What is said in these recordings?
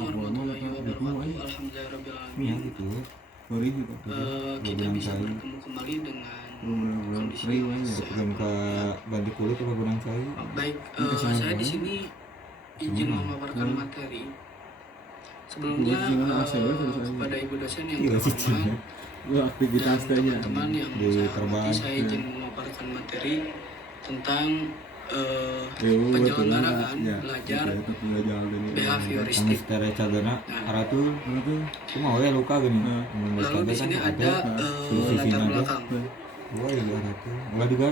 warahmatullahi wabarakatuh. Alhamdulillahirabbil Iya alamin. gitu. Sorry gitu. Kita bisa bertemu kembali dengan kondisi sehat Bukan ke walafiat. ganti kulit apa gunang saya. Baik, saya di sini izin memaparkan materi. Sebelumnya kepada ibu dosen yang terhormat dan teman-teman yang saya hormati, saya izin memaparkan materi tentang penyelenggaraan belajar behavioristik. Lalu di sini ada latar belakang.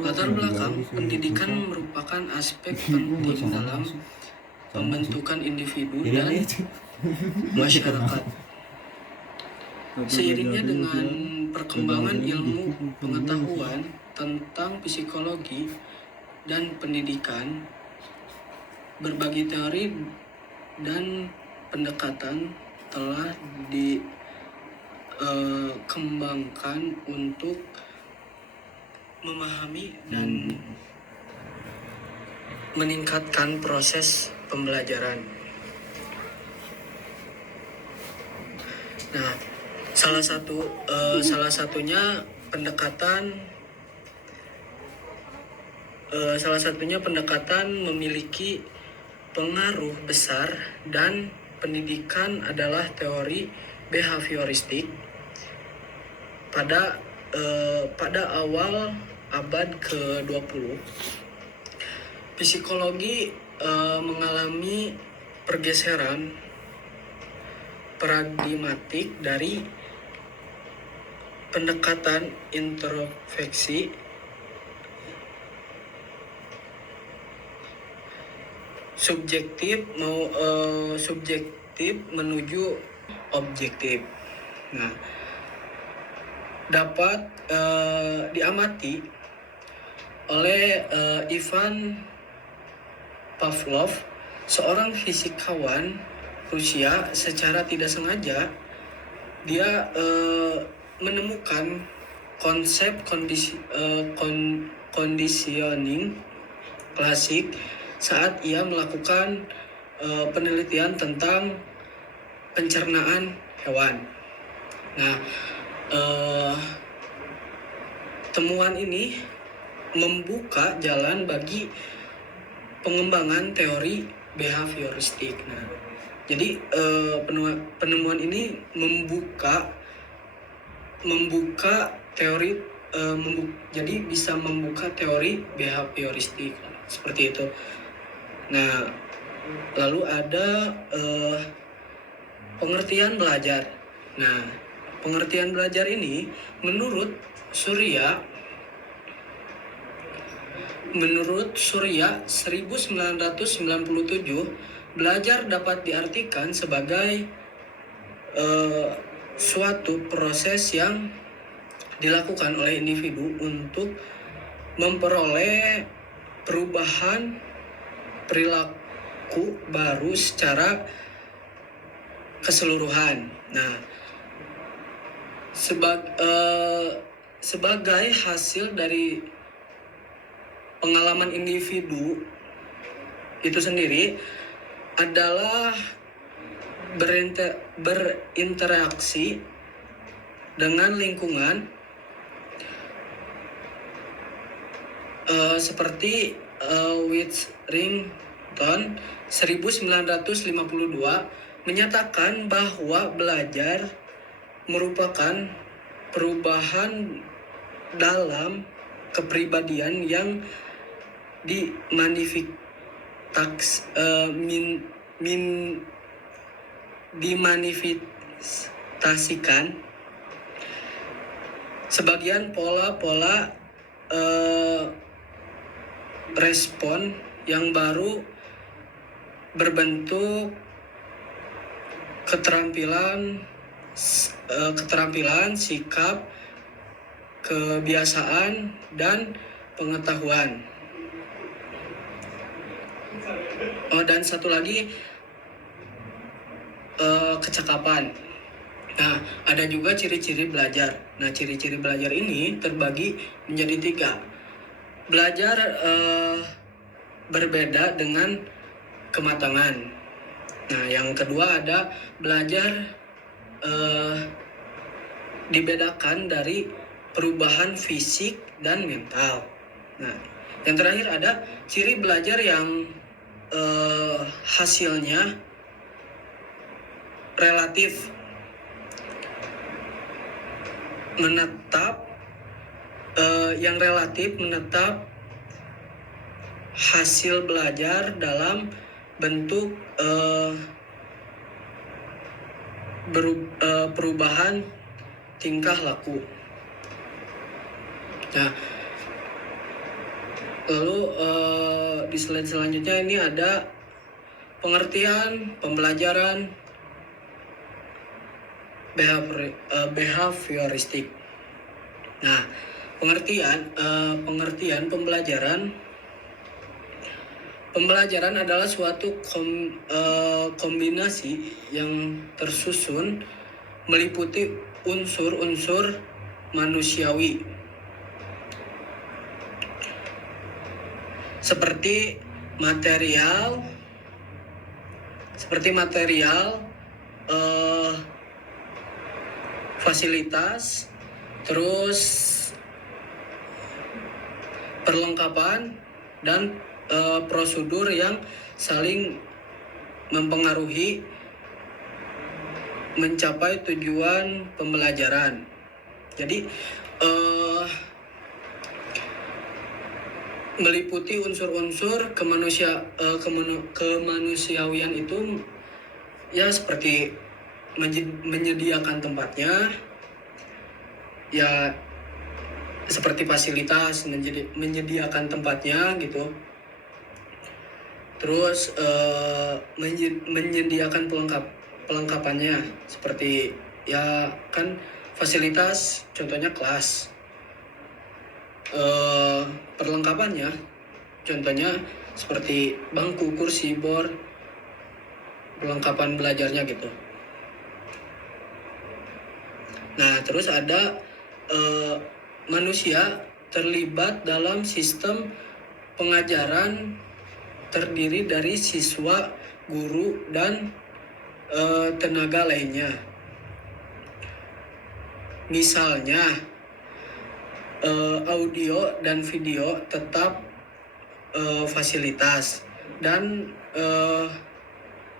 Latar belakang pendidikan merupakan aspek penting dalam pembentukan individu dan masyarakat. Seiringnya dengan perkembangan ilmu pengetahuan tentang psikologi dan pendidikan, berbagai teori dan pendekatan telah dikembangkan untuk memahami dan meningkatkan proses pembelajaran. Nah, salah satunya pendekatan memiliki pengaruh besar dan pendidikan adalah teori behavioristik. Pada awal abad ke-20, psikologi mengalami pergeseran pragmatik dari pendekatan introspeksi subjektif menuju objektif. Nah, dapat diamati oleh Ivan Pavlov, seorang fisikawan Rusia. Secara tidak sengaja dia menemukan konsep conditioning klasik saat ia melakukan penelitian tentang pencernaan hewan. Nah, temuan ini membuka jalan bagi pengembangan teori behavioristik. Nah, jadi penemuan ini membuka teori, jadi bisa membuka teori behavioristik seperti itu. Nah, lalu ada pengertian belajar. Nah, pengertian belajar ini menurut Surya 1997, belajar dapat diartikan sebagai suatu proses yang dilakukan oleh individu untuk memperoleh perubahan perilaku baru secara keseluruhan. Nah, sebagai hasil dari pengalaman individu itu sendiri adalah berinteraksi dengan lingkungan, seperti Witherington 1952 menyatakan bahwa belajar merupakan perubahan dalam kepribadian yang dimanifestasikan sebagian pola-pola respon yang baru berbentuk keterampilan, sikap, kebiasaan, dan pengetahuan. Dan satu lagi kecakapan. Nah, ada juga ciri-ciri belajar. Nah, ciri-ciri belajar ini terbagi menjadi 3. Belajar berbeda dengan kematangan. Nah, yang kedua ada belajar dibedakan dari perubahan fisik dan mental. Nah, yang terakhir ada ciri belajar yang hasilnya relatif menetap, yang relatif menetap hasil belajar dalam bentuk perubahan tingkah laku. Nah, lalu di slide selanjutnya ini ada pengertian pembelajaran behavioristik. Nah, pengertian pembelajaran adalah suatu kombinasi yang tersusun meliputi unsur-unsur manusiawi seperti material, fasilitas, terus perlengkapan dan prosedur yang saling mempengaruhi mencapai tujuan pembelajaran. Jadi meliputi unsur-unsur kemanusiawian itu ya seperti menyediakan tempatnya, ya seperti fasilitas, menyediakan tempatnya gitu. Terus menyediakan pelengkapannya seperti ya kan fasilitas, contohnya kelas. Perlengkapannya contohnya seperti bangku, kursi, board, perlengkapan belajarnya gitu. Nah, terus ada manusia terlibat dalam sistem pengajaran terdiri dari siswa, guru, dan tenaga lainnya. Misalnya audio dan video tetap fasilitas dan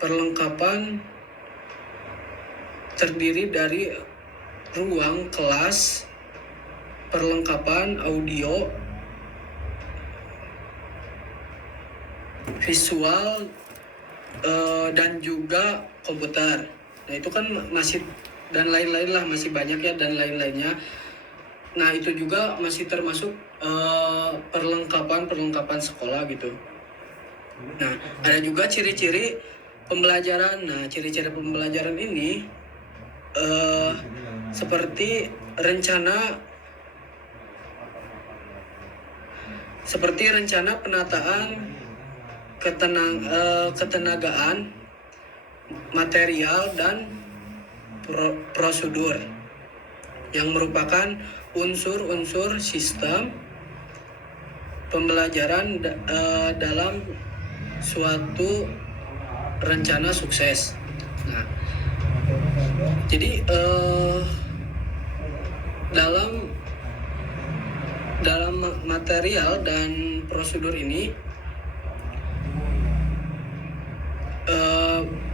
perlengkapan terdiri dari ruang kelas, perlengkapan audio, visual, dan juga komputer. Nah, itu kan masih dan lain-lain lah, masih banyak ya dan lain-lainnya. Nah, itu juga masih termasuk perlengkapan sekolah gitu. Nah, ada juga ciri-ciri pembelajaran. Nah, ciri-ciri pembelajaran ini seperti rencana penataan, ketenagaan, material, dan prosedur yang merupakan unsur-unsur sistem pembelajaran dalam suatu rencana sukses. Nah, jadi dalam material dan prosedur ini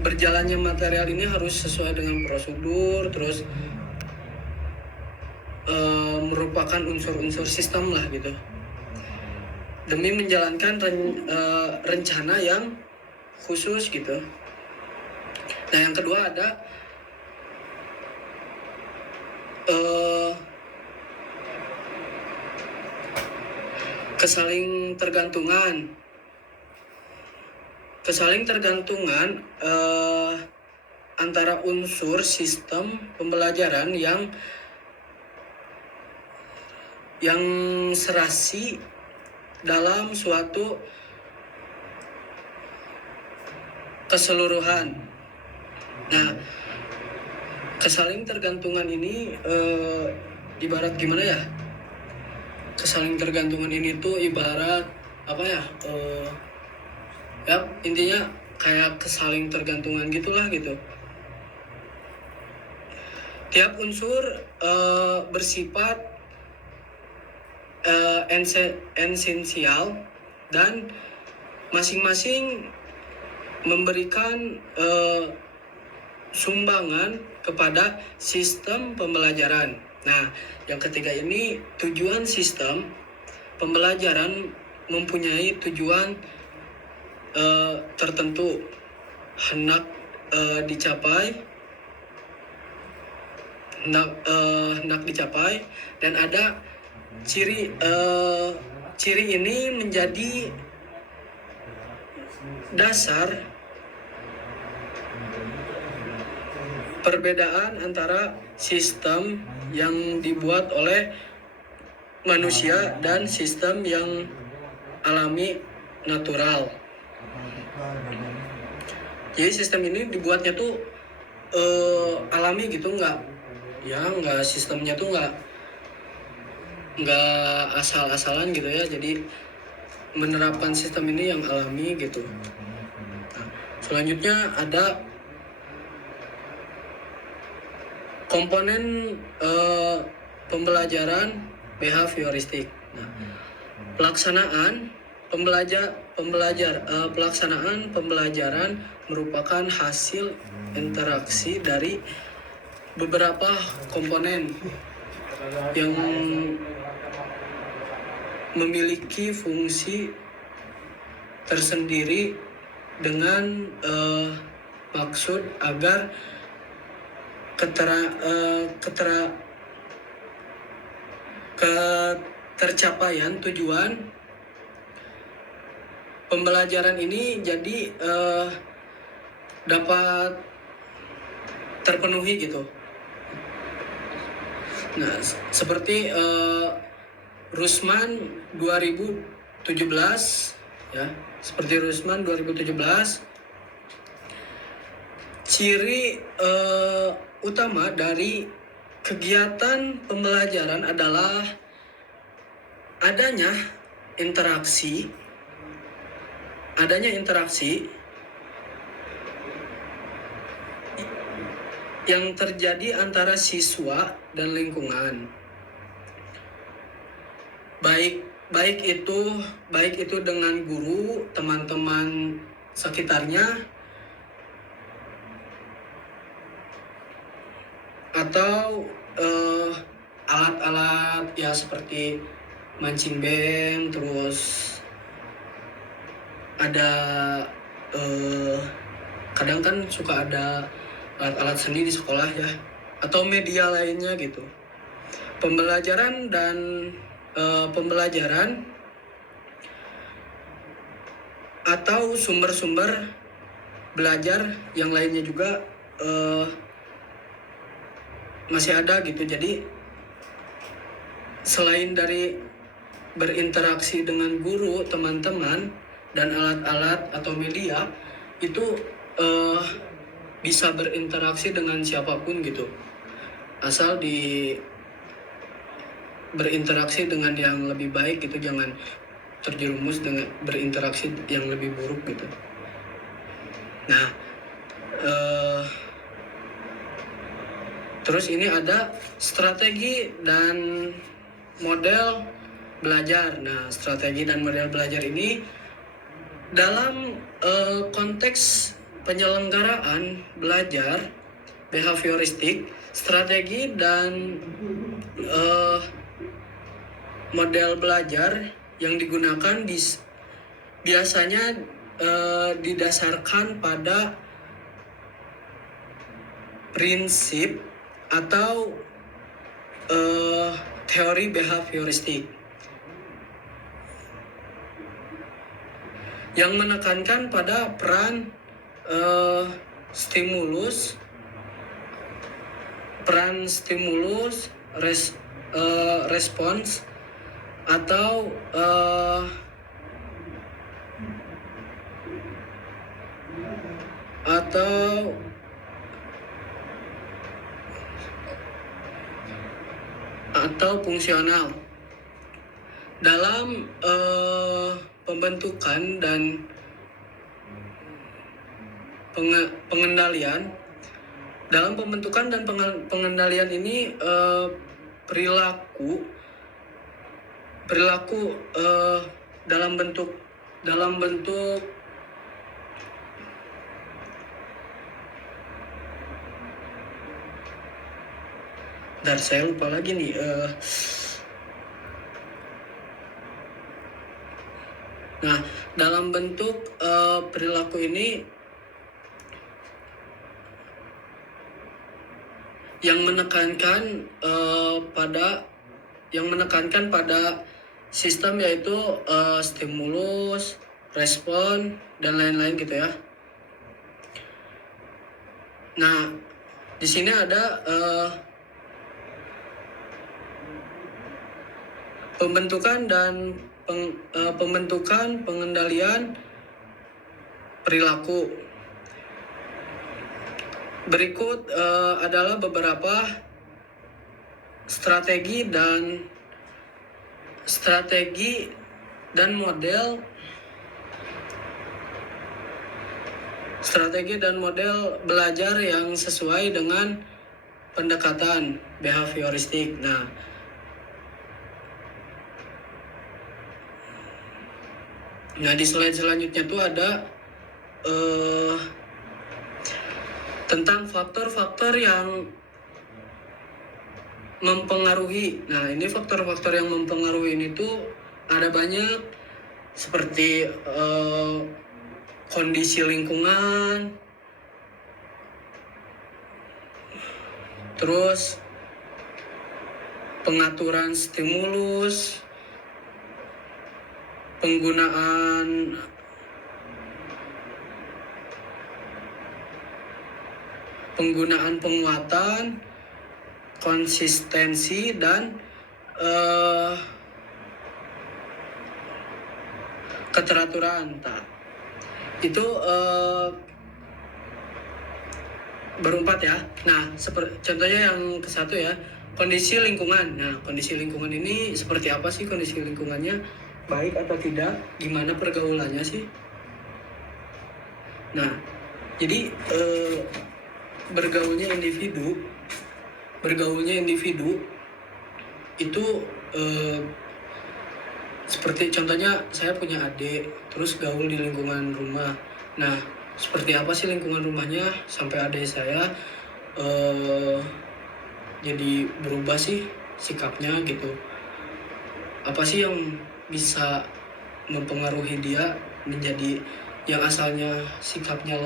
berjalannya material ini harus sesuai dengan prosedur, terus merupakan unsur-unsur sistem lah gitu, demi menjalankan rencana yang khusus gitu. Nah, yang kedua ada kesaling tergantungan antara unsur sistem pembelajaran yang serasi dalam suatu keseluruhan. Nah, kesaling tergantungan ini ibarat gimana ya? Kesaling tergantungan ini tuh ibarat apa ya? Ya intinya kayak kesaling tergantungan gitulah gitu. Tiap unsur bersifat esensial dan masing-masing memberikan sumbangan kepada sistem pembelajaran. Nah, yang ketiga ini tujuan sistem pembelajaran mempunyai tujuan tertentu, hendak dicapai dan ada ciri ini menjadi dasar perbedaan antara sistem yang dibuat oleh manusia dan sistem yang alami natural. Jadi sistem ini dibuatnya tuh alami gitu, nggak sistemnya tuh nggak asal-asalan gitu ya. Jadi menerapkan sistem ini yang alami gitu. Nah, selanjutnya ada komponen pembelajaran behavioristik. Nah, pelaksanaan pembelajaran merupakan hasil interaksi dari beberapa komponen yang memiliki fungsi tersendiri dengan maksud agar ketercapaian tujuan pembelajaran ini jadi dapat terpenuhi gitu. Nah, seperti Rusman 2017 ya, seperti Rusman 2017, ciri utama dari kegiatan pembelajaran adalah adanya interaksi yang terjadi antara siswa dan lingkungan, baik itu dengan guru, teman-teman sekitarnya, atau alat-alat ya seperti mancing band, terus ada kadang kan suka ada alat-alat seni di sekolah ya, atau media lainnya gitu. Pembelajaran atau sumber-sumber belajar yang lainnya juga masih ada gitu. Jadi selain dari berinteraksi dengan guru, teman-teman, dan alat-alat atau media, itu bisa berinteraksi dengan siapapun gitu, asal berinteraksi dengan yang lebih baik gitu, jangan terjerumus dengan berinteraksi yang lebih buruk gitu. Nah, terus ini ada strategi dan model belajar. Nah, strategi dan model belajar ini dalam konteks penyelenggaraan belajar behavioristik, strategi dan model belajar yang digunakan biasanya didasarkan pada prinsip atau teori behavioristik yang menekankan pada peran stimulus, respons atau fungsional dalam pembentukan dan pengendalian. Dalam pembentukan dan pengendalian ini perilaku dalam bentuk dan saya lupa lagi nih nah, dalam bentuk perilaku ini yang menekankan pada sistem, yaitu stimulus, respon, dan lain-lain gitu ya. Nah, di sini ada pembentukan pengendalian perilaku. Berikut adalah beberapa strategi dan model belajar yang sesuai dengan pendekatan behavioristik. Nah, di slide selanjutnya tuh ada tentang faktor-faktor yang mempengaruhi. Nah, ini faktor-faktor yang mempengaruhi ini tuh ada banyak, seperti kondisi lingkungan, terus pengaturan stimulus, penggunaan penguatan, konsistensi, dan keteraturan. Nah, itu berempat ya. Nah, contohnya yang ke-1 ya, kondisi lingkungan. Nah, kondisi lingkungan ini seperti apa sih kondisi lingkungannya? Baik atau tidak? Gimana pergaulannya sih? Nah, jadi bergaulnya individu itu seperti contohnya saya punya adik, terus gaul di lingkungan rumah. Nah, seperti apa sih lingkungan rumahnya sampai adik saya jadi berubah sih sikapnya gitu? Apa sih yang bisa mempengaruhi dia menjadi yang asalnya sikapnya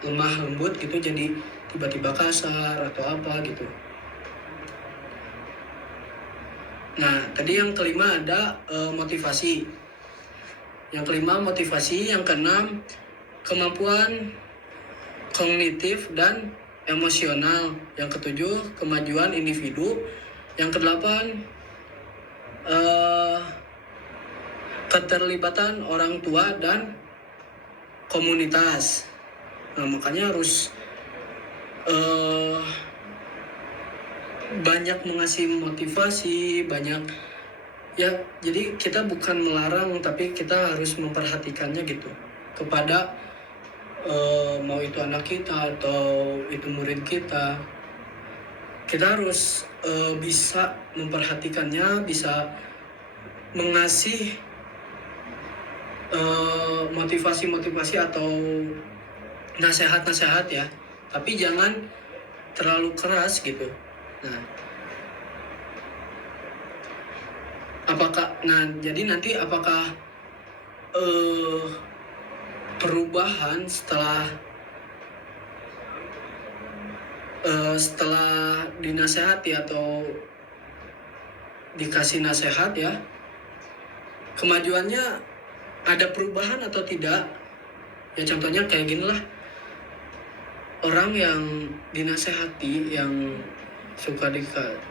lemah lembut gitu jadi tiba-tiba kasar atau apa gitu. Nah, tadi yang kelima ada motivasi. Yang kelima motivasi, yang keenam kemampuan kognitif dan emosional, yang ketujuh kemajuan individu, yang kedelapan keterlibatan orang tua dan komunitas. Nah, makanya harus banyak mengasih motivasi, banyak ya. Jadi kita bukan melarang, tapi kita harus memperhatikannya gitu kepada mau itu anak kita atau itu murid kita. Kita harus bisa memperhatikannya, bisa mengasih motivasi-motivasi atau nasihat-nasihat ya, tapi jangan terlalu keras gitu. Nah, jadi nanti apakah perubahan setelah dinasehati atau dikasih nasihat ya, kemajuannya ada perubahan atau tidak? Ya contohnya kayak gini lah, orang yang dinasehati, yang suka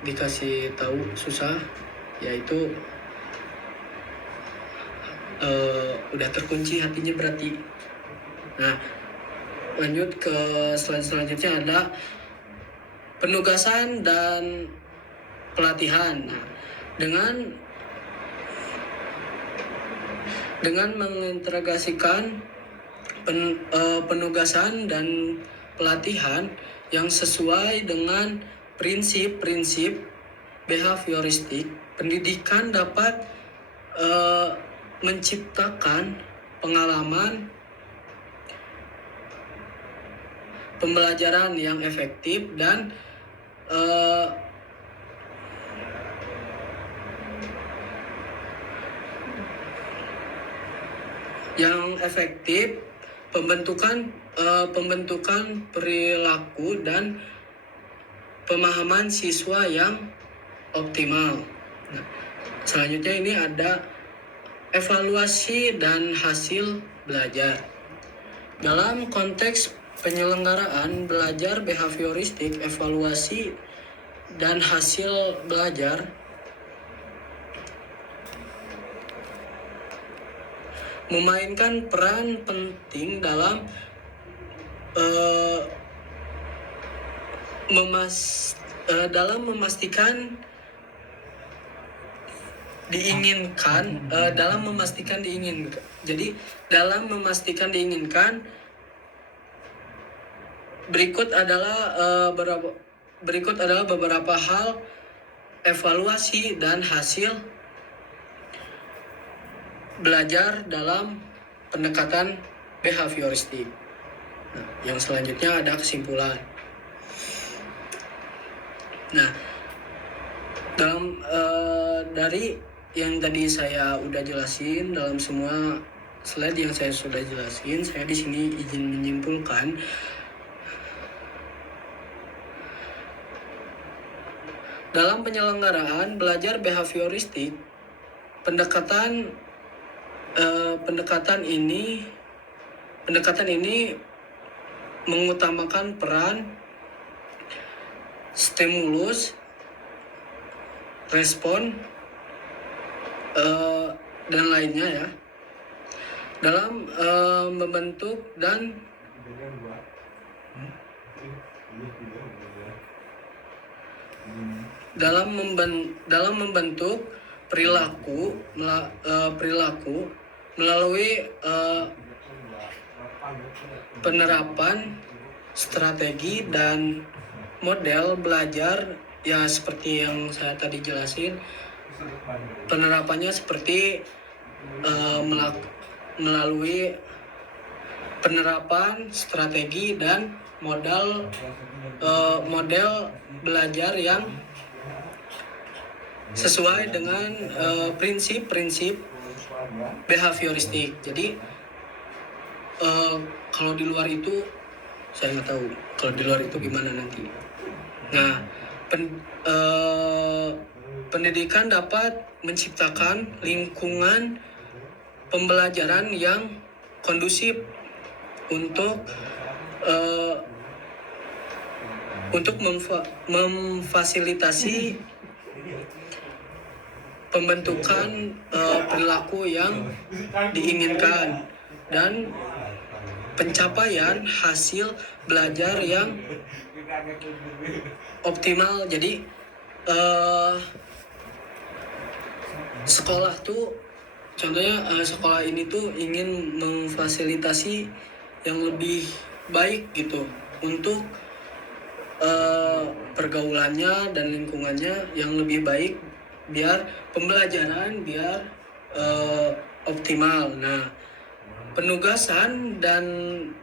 dikasih tahu susah, yaitu udah terkunci hatinya berarti. Nah, lanjut ke slide selanjutnya ada penugasan dan pelatihan. Nah, dengan mengintegrasikan penugasan dan pelatihan yang sesuai dengan prinsip-prinsip behavioristik. Pendidikan dapat menciptakan pengalaman pembelajaran yang efektif dan pembentukan perilaku dan pemahaman siswa yang optimal. Nah, selanjutnya ini ada evaluasi dan hasil belajar. Dalam konteks penyelenggaraan belajar behavioristik, evaluasi dan hasil belajar memainkan peran penting dalam memastikan diinginkan. Jadi dalam memastikan diinginkan, berikut adalah beberapa hal evaluasi dan hasil belajar dalam pendekatan behavioristik. Nah, yang selanjutnya ada kesimpulan. Nah, dalam dari yang tadi saya udah jelasin, dalam semua slide yang saya sudah jelasin, saya di sini izin menyimpulkan dalam penyelenggaraan belajar behavioristik, pendekatan ini mengutamakan peran stimulus, respon, dan lainnya ya, dalam membentuk dan dalam membentuk perilaku melalui penerapan strategi dan model belajar ya, seperti yang saya tadi jelasin. Penerapannya seperti melalui penerapan strategi dan model belajar yang sesuai dengan prinsip-prinsip behavioristik. Jadi kalau di luar itu saya nggak tahu kalau di luar itu gimana nanti. Nah, pendidikan dapat menciptakan lingkungan pembelajaran yang kondusif untuk memfasilitasi pembentukan perilaku yang diinginkan dan pencapaian hasil belajar yang optimal. Jadi sekolah tuh contohnya sekolah ini tuh ingin memfasilitasi yang lebih baik gitu untuk pergaulannya dan lingkungannya yang lebih baik biar pembelajaran optimal. Nah, penugasan dan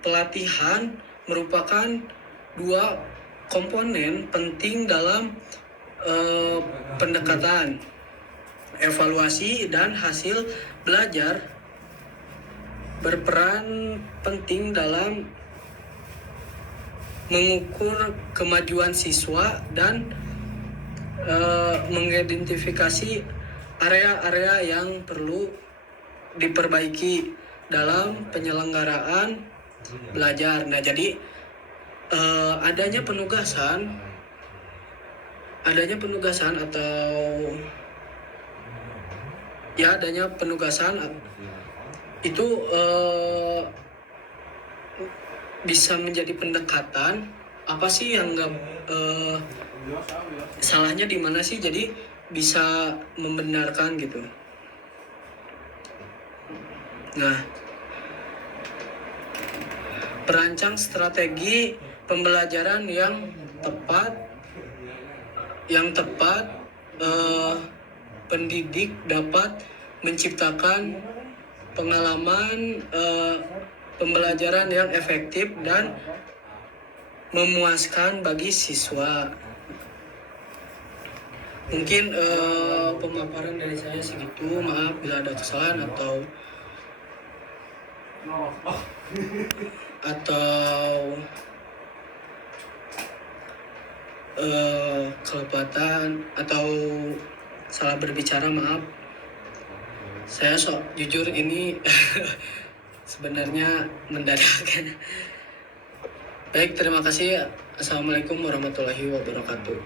pelatihan merupakan dua komponen penting dalam pendekatan evaluasi dan hasil belajar, berperan penting dalam mengukur kemajuan siswa dan mengidentifikasi area-area yang perlu diperbaiki dalam penyelenggaraan belajar. Nah, jadi adanya penugasan itu bisa menjadi pendekatan. Apa sih yang salahnya di mana sih? Jadi bisa membenarkan gitu. Nah, merancang strategi pembelajaran yang tepat, pendidik dapat menciptakan pengalaman pembelajaran yang efektif dan memuaskan bagi siswa. Mungkin pemaparan dari saya segitu. Maaf bila ada kesalahan atau kelewatan atau salah berbicara, maaf. Saya jujur ini sebenarnya mendadak. Baik, terima kasih. Assalamualaikum warahmatullahi wabarakatuh.